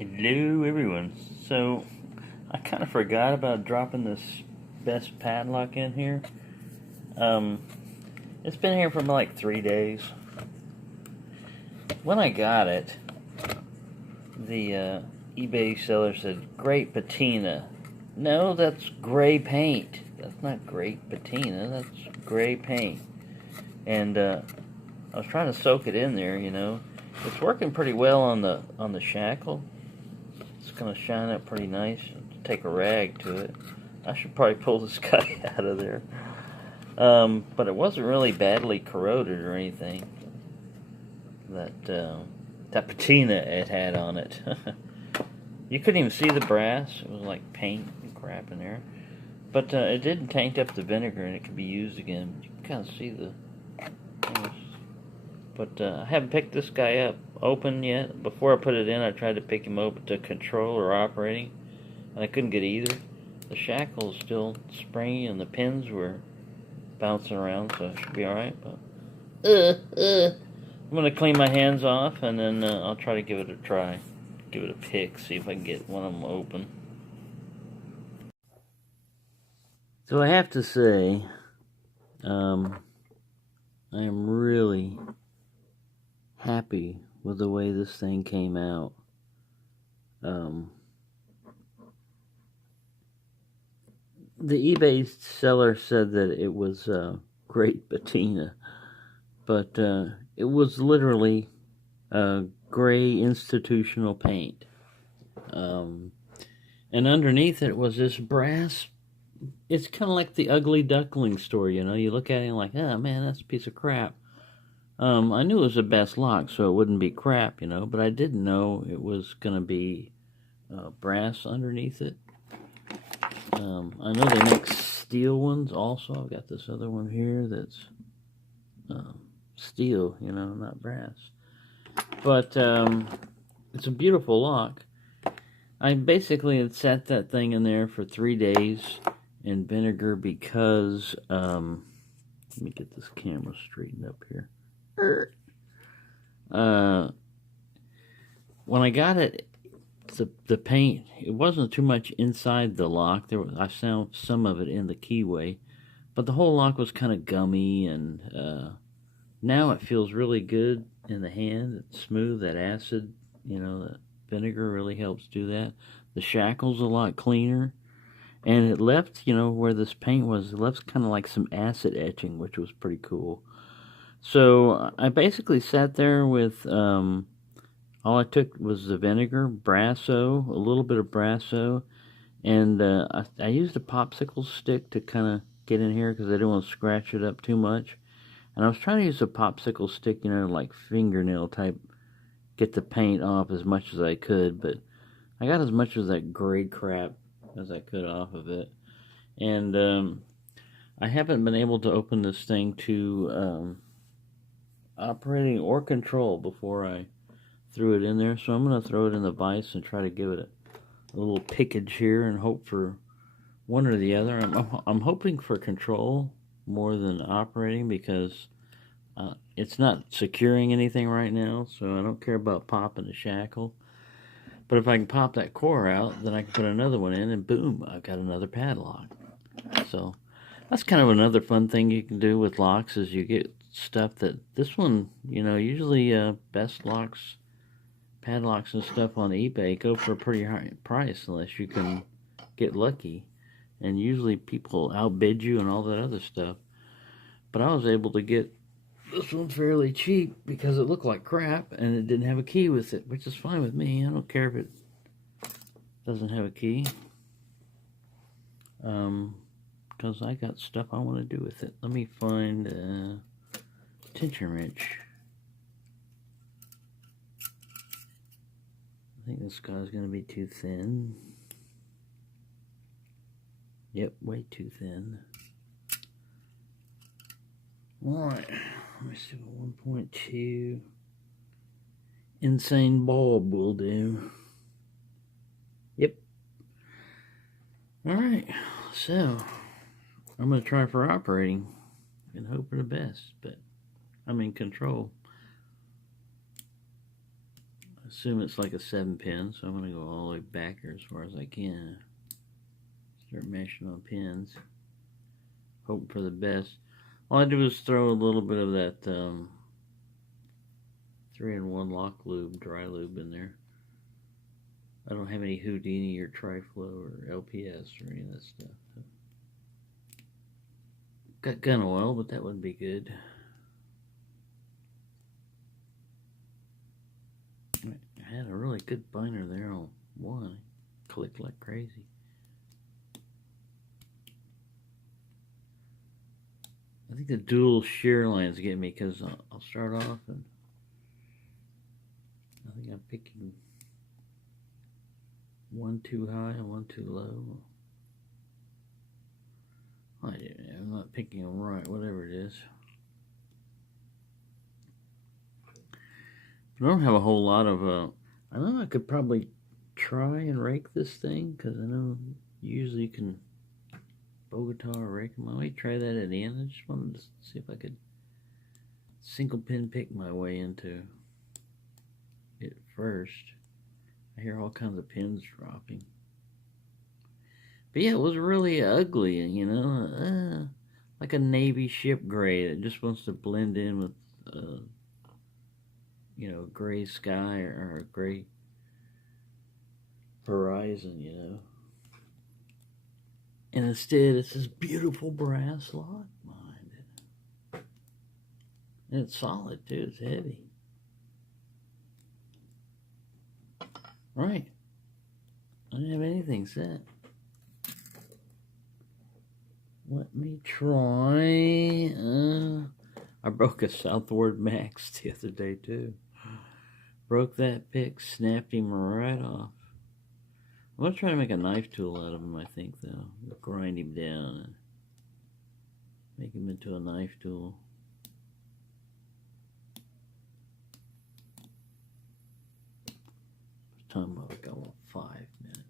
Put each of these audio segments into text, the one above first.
Hello everyone. So I kind of forgot about dropping this best padlock in here. Um, it's been here for like 3 days. When I got it, the eBay seller said, "Great patina." No, that's gray paint. That's not great patina. That's gray paint. And I was trying to soak it in there. It's working pretty well on the shackle. It's gonna shine up pretty nice. Take a rag to it. I should probably pull this guy out of there. But it wasn't really badly corroded or anything. That patina it had on it. You couldn't even see the brass. It was like paint and crap in there. But it didn't taint up the vinegar, and it could be used again. You can kind of see the. But I haven't picked this guy up open yet. Before I put it in, I tried to pick him open to control or operating, and I couldn't get either. The shackle is still springy, and the pins were bouncing around, so it should be alright. But I'm going to clean my hands off, and then I'll try to give it a try. Give it a pick, see if I can get one of them open. So I have to say, I am really happy with the way this thing came out. The eBay seller said that it was great patina, but it was literally gray institutional paint. And underneath it was this brass. It's kind of like the ugly duckling story, You look at it and like, oh man, that's a piece of crap. I knew it was the best lock, so it wouldn't be crap, but I didn't know it was going to be brass underneath it. I know they make steel ones also. I've got this other one here that's steel, not brass. But it's a beautiful lock. I basically had set that thing in there for 3 days in vinegar because, let me get this camera straightened up here. When I got it, the paint, it wasn't too much inside the lock. I found some of it in the keyway, but the whole lock was kind of gummy, and now it feels really good in the hand. It's smooth. That acid, that vinegar really helps do that. The shackle's a lot cleaner, and it left, where this paint was, it left kind of like some acid etching, which was pretty cool. So I basically sat there with, all I took was the vinegar, Brasso, a little bit of Brasso, and I used a popsicle stick to kind of get in here because I didn't want to scratch it up too much. And I was trying to use a popsicle stick, like fingernail type, get the paint off as much as I could, but I got as much of that gray crap as I could off of it. And I haven't been able to open this thing to operating or control before I threw it in there, so I'm going to throw it in the vise and try to give it a little pickage here and hope for one or the other. I'm hoping for control more than operating because it's not securing anything right now, so I don't care about popping the shackle. But if I can pop that core out, then I can put another one in, and boom, I've got another padlock. So that's kind of another fun thing you can do with locks is you get stuff that this one, usually best locks, padlocks and stuff on eBay go for a pretty high price unless you can get lucky, and usually people outbid you and all that other stuff. But I was able to get this one fairly cheap because it looked like crap and it didn't have a key with it, which is fine with me. I don't care if it doesn't have a key, because I got stuff I want to do with it. Let me find a tension wrench. I think this guy's going to be too thin. Yep, way too thin. Alright, let me see what 1.2 insane bulb will do. Yep. Alright, so I'm going to try for operating and hope for the best, but I'm in control. assume it's like a 7-pin, so I'm going to go all the way back here as far as I can. Start mashing on pins. Hoping for the best. All I do is throw a little bit of that 3-in-1 lock lube, dry lube in there. I don't have any Houdini or Triflow or LPS or any of that stuff. Got gun oil, but that wouldn't be good. I had a really good binder there on one. Clicked like crazy. I think the dual shear lines get me because I'll start off and I think I'm picking one too high and one too low. I'm not picking them right, whatever it is. I don't have a whole lot of, I know I could probably try and rake this thing, because I know usually you can Bogota or rake them. I might try that at the end. I just wanted to see if I could single pin pick my way into it first. I hear all kinds of pins dropping. But yeah, it was really ugly, you know, like a Navy ship gray that just wants to blend in with, you know, gray sky or a gray horizon, you know. And instead, it's this beautiful brass lock behind it. And it's solid, too. It's heavy. Right. I didn't have anything set. Let me try. I broke a Southward Max the other day, too. Broke that pick, snapped him right off. I'm going to try to make a knife tool out of him, I think, though. Grind him down and make him into a knife tool. Time about like 5 minutes.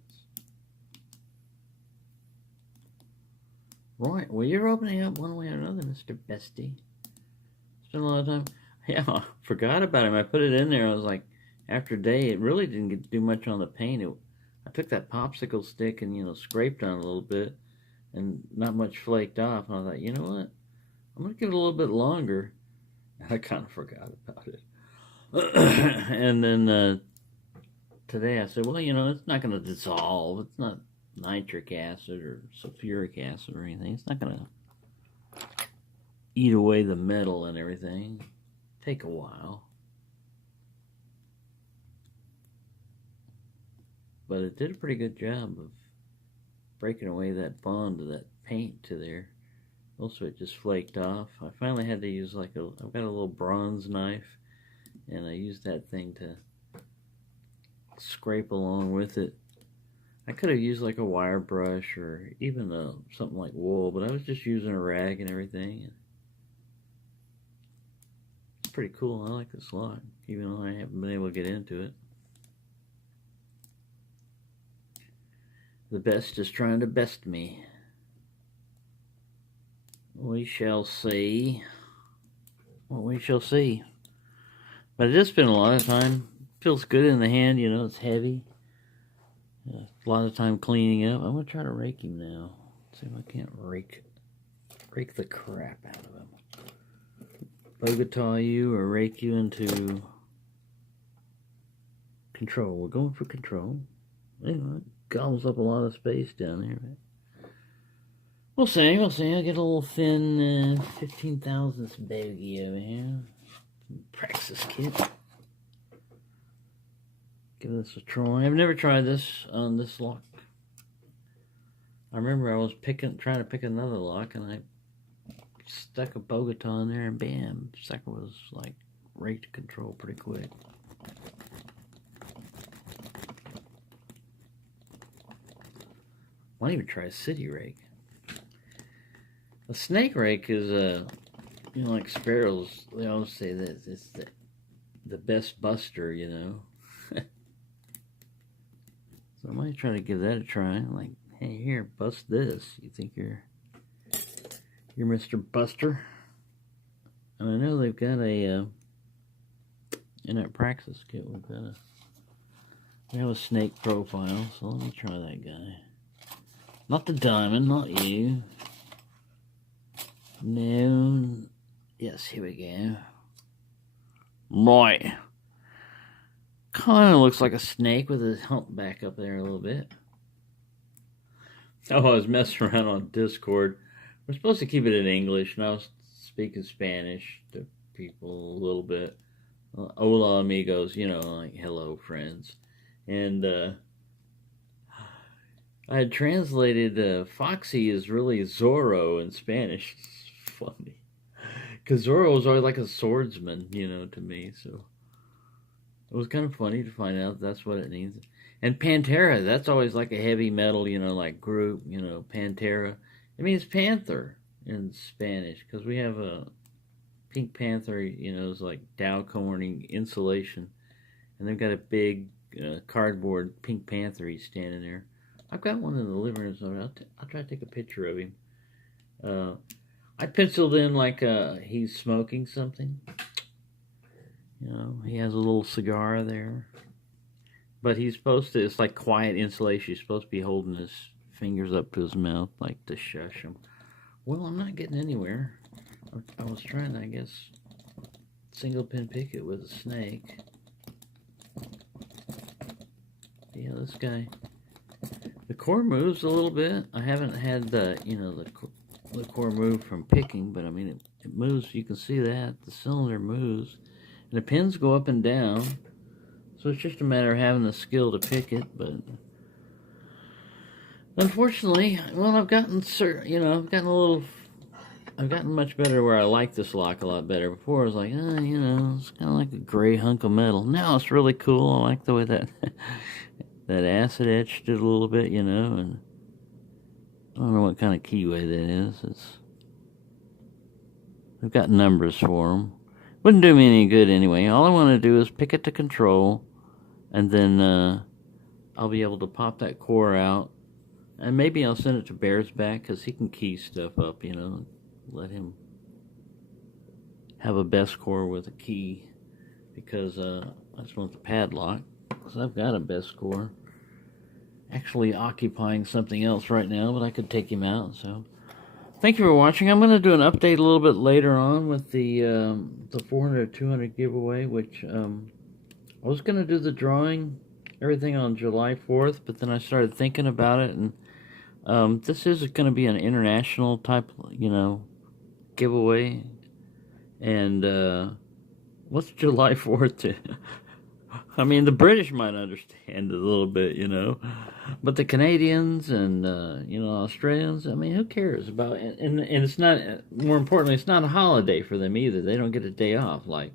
Right, well, you're opening up one way or another, Mr. Bestie. Spent a lot of time. Yeah, I forgot about him. I put it in there. I was like, after a day, it really didn't get to do much on the paint. I took that popsicle stick and, you know, scraped on it a little bit, and not much flaked off. And I thought, you know what? I'm going to give it a little bit longer. I kind of forgot about it. And then today I said, well, you know, it's not going to dissolve. It's not nitric acid or sulfuric acid or anything. It's not going to eat away the metal and everything. Take a while. But it did a pretty good job of breaking away that bond of that paint to there. Also, it just flaked off. I finally had to use like I've got a little bronze knife, and I used that thing to scrape along with it. I could have used like a wire brush or even something like wool, but I was just using a rag and everything. It's pretty cool. I like this lock, even though I haven't been able to get into it. The best is trying to best me. We shall see. Well, we shall see. But it did spend a lot of time. Feels good in the hand, you know, it's heavy. A lot of time cleaning up. I'm going to try to rake him now. See if I can't rake the crap out of him. Bogota you or rake you into control. We're going for control. Anyway, it gobbles up a lot of space down there. We'll see. I'll get a little thin 15 thousandths bogey over here. Praxis kit. Give this a try. I've never tried this on this lock. I remember I was trying to pick another lock, and I stuck a Bogota in there, and bam, the sucker was like raked to control pretty quick. Might even try a city rake. A snake rake is you know, like sparrows. They always say that it's the best buster, you know. So I might try to give that a try. Like, hey, here, bust this. You think you're Mr. Buster? And I know they've got a in that Praxis kit. We've got We have a snake profile, so let me try that guy. Not the diamond, not you. No. Yes, here we go. Right. Kind of looks like a snake with his hump back up there a little bit. Oh, I was messing around on Discord. We're supposed to keep it in English, and I was speaking Spanish to people a little bit. Hola, amigos, you know, like hello, friends. And I had translated Foxy is really Zorro in Spanish. It's funny. Because Zorro was always like a swordsman, you know, to me, so it was kind of funny to find out that's what it means. And Pantera, that's always like a heavy metal, you know, like group, you know, Pantera. It means panther in Spanish, because we have a Pink Panther, you know, it's like Dow Corning insulation. And they've got a big cardboard Pink Panther he's standing there. I've got one in the living room, so I'll try to take a picture of him. I penciled in like he's smoking something. You know, he has a little cigar there. But he's supposed to, it's like quiet insulation. He's supposed to be holding his fingers up to his mouth, like to shush him. Well, I'm not getting anywhere. I was trying to, I guess, single pin pick it with a snake. Yeah, this guy. The core moves a little bit. I haven't had the, you know, the core move from picking, but I mean, it moves. You can see that. The cylinder moves. And the pins go up and down. So it's just a matter of having the skill to pick it, but unfortunately, well, I've gotten much better where I like this lock a lot better. Before I was like, you know, it's kind of like a gray hunk of metal. Now it's really cool. I like the way that that acid etched it a little bit, you know, and I don't know what kind of keyway that is. I've got numbers for them. Wouldn't do me any good anyway. All I want to do is pick it to control, and then I'll be able to pop that core out, and maybe I'll send it to Bear's back, because he can key stuff up, you know, let him have a best core with a key, because I just want the padlock, because I've got a best core. Actually occupying something else right now, but I could take him out, so... Thank you for watching. I'm going to do an update a little bit later on with the 400-200 giveaway, which I was going to do the drawing, everything on July 4th, but then I started thinking about it, and this is going to be an international type, you know, giveaway, and what's July 4th to... I mean, the British might understand a little bit, you know, but the Canadians and, you know, Australians, I mean, who cares about it? And it's not, more importantly, it's not a holiday for them either. They don't get a day off like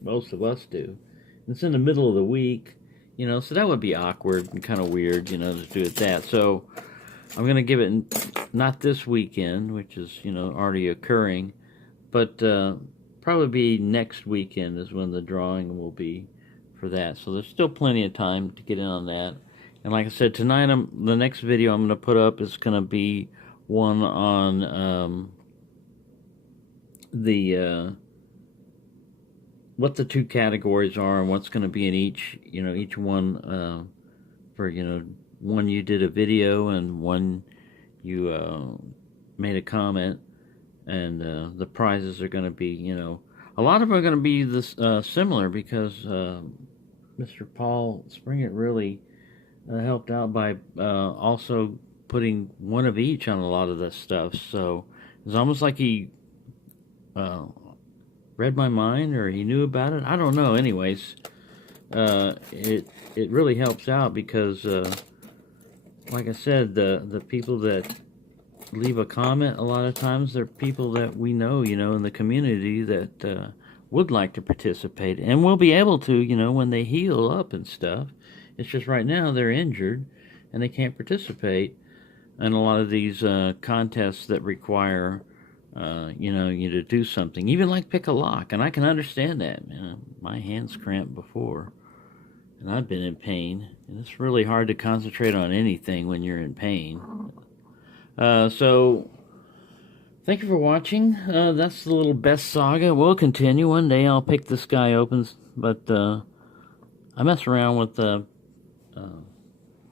most of us do. It's in the middle of the week, you know, so that would be awkward and kind of weird, you know, to do it that. So I'm going to give it not this weekend, which is, you know, already occurring, but probably be next weekend is when the drawing will be for that. So there's still plenty of time to get in on that. And like I said, tonight the next video I'm going to put up is going to be one on what the two categories are and what's going to be in each, you know, each one for, you know, one you did a video and one you made a comment, and the prizes are going to be, you know, a lot of them are going to be this similar, because Mr. Paul Springett really helped out by also putting one of each on a lot of this stuff. So it's almost like he read my mind, or he knew about it. I don't know. Anyways, it really helps out, because like I said, the people that leave a comment, a lot of times they're people that we know, you know, in the community that would like to participate, and will be able to, you know, when they heal up and stuff. It's just right now they're injured and they can't participate in a lot of these contests that require you know, you to do something, even like pick a lock. And I can understand that, man. My hands cramped before, and I've been in pain, and it's really hard to concentrate on anything when you're in pain. So thank you for watching. That's the little best saga. We'll continue. One day I'll pick this guy open, but I mess around with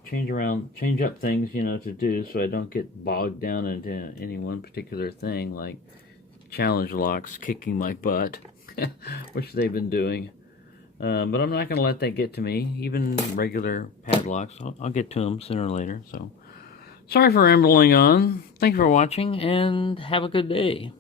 change up things, to do so I don't get bogged down into any one particular thing, like challenge locks kicking my butt, which they've been doing. But I'm not going to let that get to me. Even regular padlocks, I'll get to them sooner or later. So, sorry for rambling on. Thank you for watching, and have a good day.